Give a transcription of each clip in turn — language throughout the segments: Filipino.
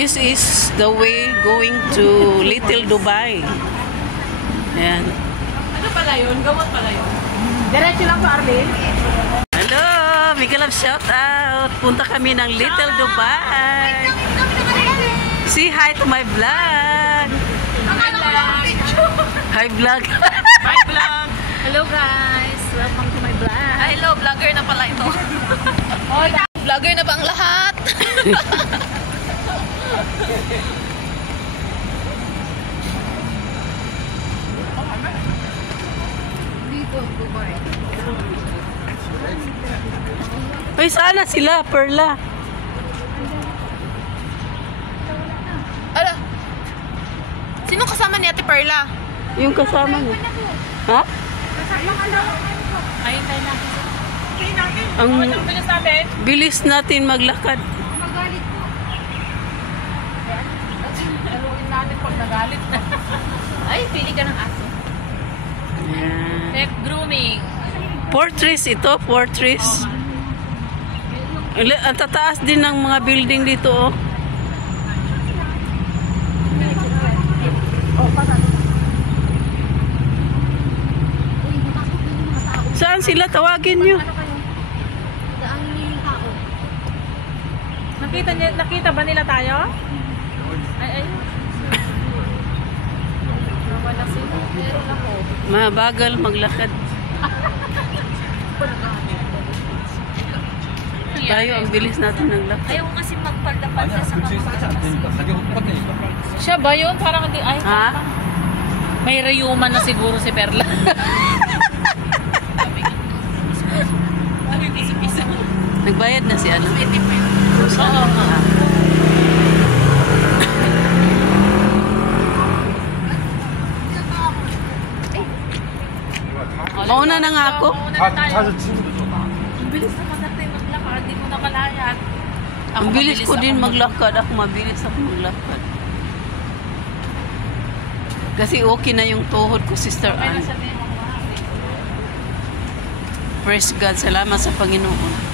This is the way going to Little Dubai. Ayan. Ano pala yun? Gamot pala yun? Diretso lang pa, Arvin. Hello! Big love shout out! Punta kami ng Little Dubai. Say hi to my vlog. Hi vlog. Hi vlog. Hello guys, welcome to my vlog. Hello, vlogger na pala ito. Vlogger na ba ang lahat? Ay, sana sila, Perla. Ala, sino kasama ni Ate Perla? Yung kasama niya. Ha? Ayun tayo natin. Ang Bilis natin. bilis natin maglakad. Magalit po. Haluin natin pag nagalit na. Ay, pili ka ng aso. Ayan. Pet grooming. Fortress ito, fortress. Ang tataas din ng mga building dito, oh. Saan sila? Tawagin nyo. Nakita ba nila tayo? Ay. Wala sila. Meron ako. Mabagal maglakad. Tayo, ang bilis natin naglakad. Ayaw kasi magpalda-palda sa siya ba yun? Parang hindi. Ay, Ha? may rayuman na siguro si Perla. Nagbayad na si ano? Oo. Mauna na nga ako. Ang bilis naman natin maglakad. Hindi mo na malayat. Ang bilis ko din maglakad. Ako mabilis ako maglakad. Kasi okay na yung tuhod ko, Sister Ann. Praise God. Salamat sa Panginoon.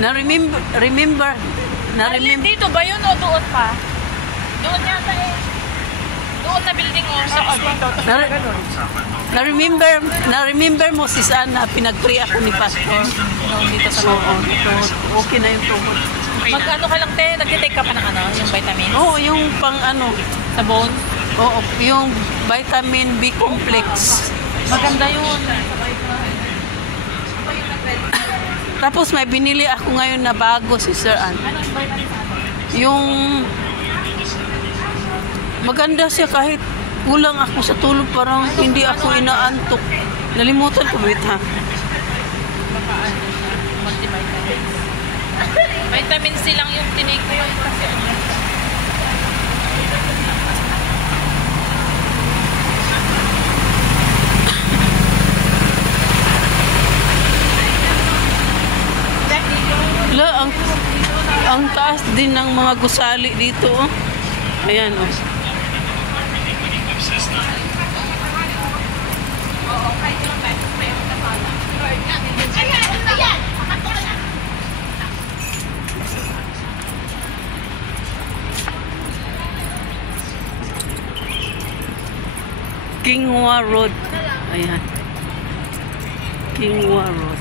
Na-remember. Dito ba yun o doon pa? Doon yata eh. Doon na building o sa Na-remember mo, Sis Ann, na pinag-pray ako ni Pastor. dito sa Oo, tuhod. Okay na yung tuhod. Mag-ano ka lang te? Nag-take ka pa ng ano? Yung vitamins? Oo, yung pang ano. Sa bone? Oo, yung vitamin B complex. Maganda yun. Tapos may binili ako ngayon na bago, Sister Ann. Yung maganda siya kahit kulang ako sa tulog, parang hindi ako inaantok. Nalimutan ko, wait ha. Multivitamins. Vitamin C lang yung tinake ko yun kasi ang taas din ng mga gusali dito, oh. Ayan, oh. Kinghua Road. Ayan. Kinghua Road.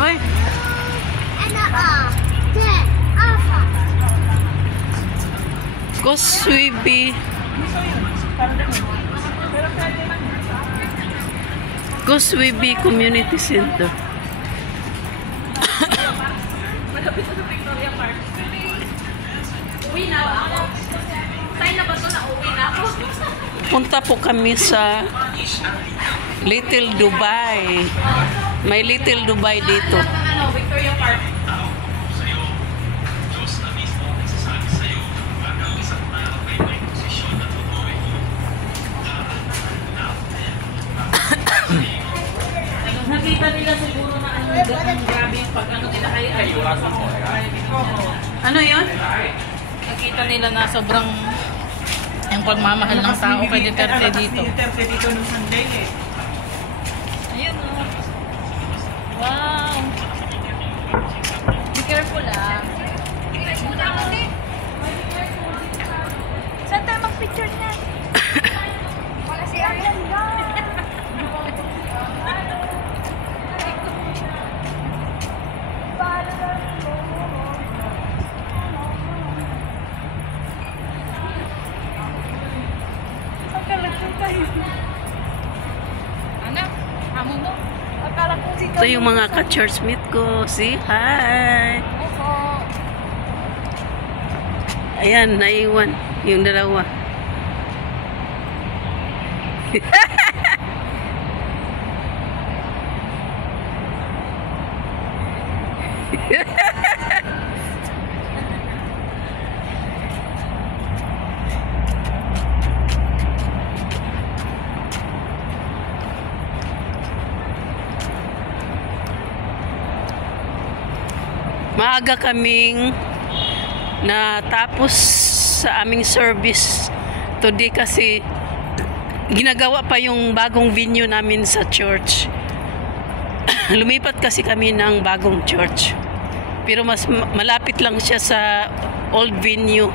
Hoy. Goswibi. Goswibi Community Center. malapit sa Victoria Park. Uwi na ako. Sign na ba ito na uwi na ako? Punta po kami sa Little Dubai. May Little Dubai dito. Victoria Park. Nakita nila siguro na ano, grabe yung pag ano nila ay Ano yun? nakita nila na sobrang yung pagmamahal ng tao kay Duterte dito. Duterte dito nung Sunday eh. ko lang. Saan tayo mag-picture niya? Wala si Arlen ba? Anak, amo mo. Akala ko si Ito yung mga ka-churchmate ko. Say hi! Opo. Ayan, naiwan yung dalawa. Maaga kaming natapos sa aming service today kasi ginagawa pa yung bagong venue namin sa church. Lumipat kasi kami ng bagong church. Pero mas malapit lang siya sa old venue.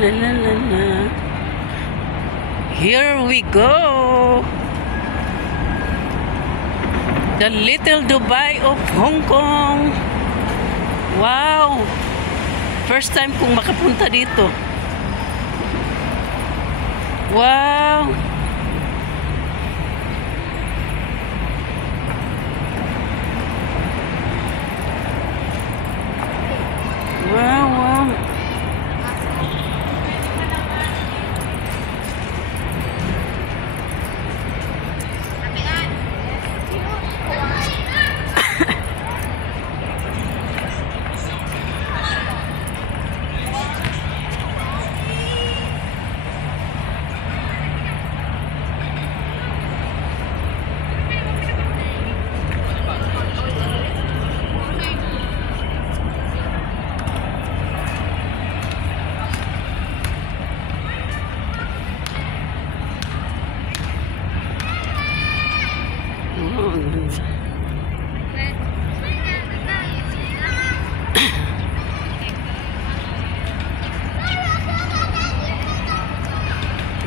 La la la la. Here we go. The Little Dubai of Hong Kong. Wow. First time kong makapunta dito. Wow. Wow, wow.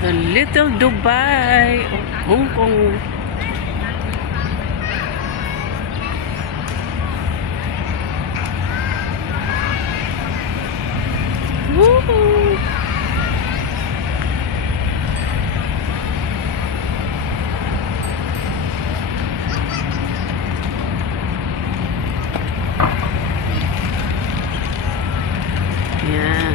The Little Dubai of Hong Kong. Woo! Yeah.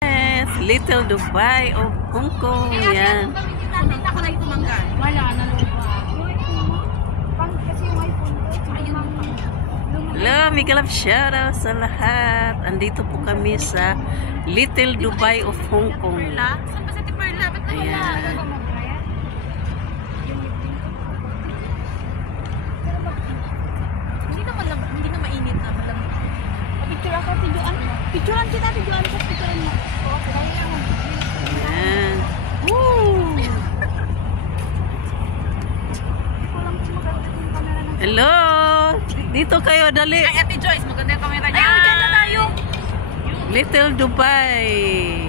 Yes, Little Dubai of Hong Kong. Yan. Wala na lupa. Kasi yung iPhone ko, Hello, Mega Love shoutout sa lahat. Andito po kami sa Little Dubai of Hong Kong. Saan ba sa Hello! Dito kayo, dali. Ay, Ate Joyce, maganda yung camera niya. Ay, dyan na tayo. Little Dubai.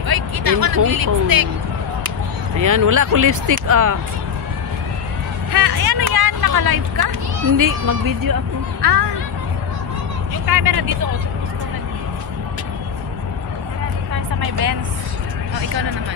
Ay, kita In ko Hong nagli-lipstick. Kong. Ayan, wala ko lipstick ah. Ha, ay, ano yan? Naka-live ka? Hindi, mag-video ako. Ah, Yung camera dito, oh. Gusto na dito. dito tayo sa may Benz. Oh, ikaw na naman.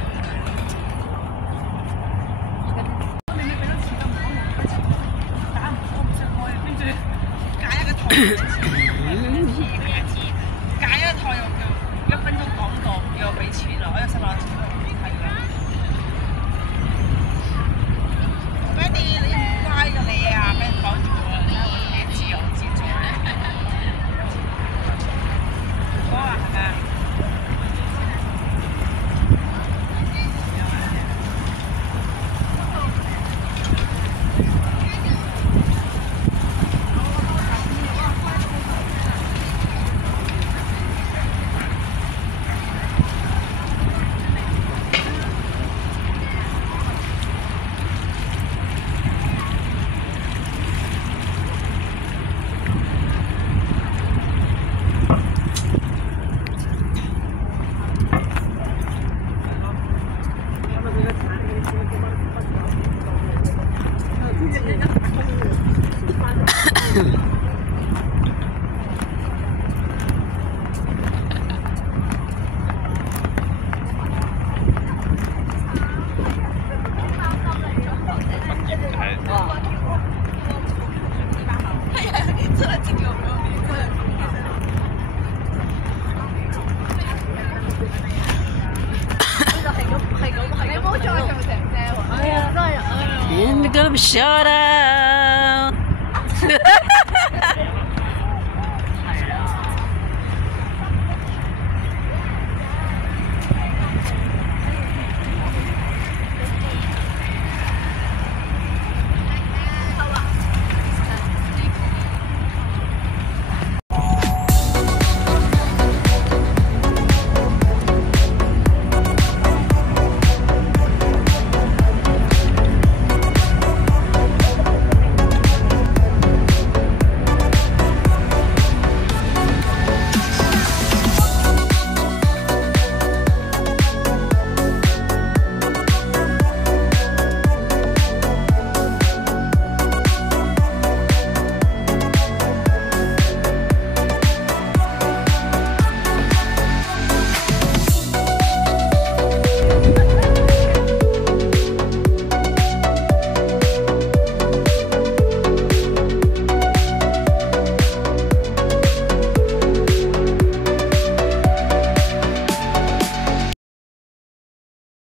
And we got a shout out.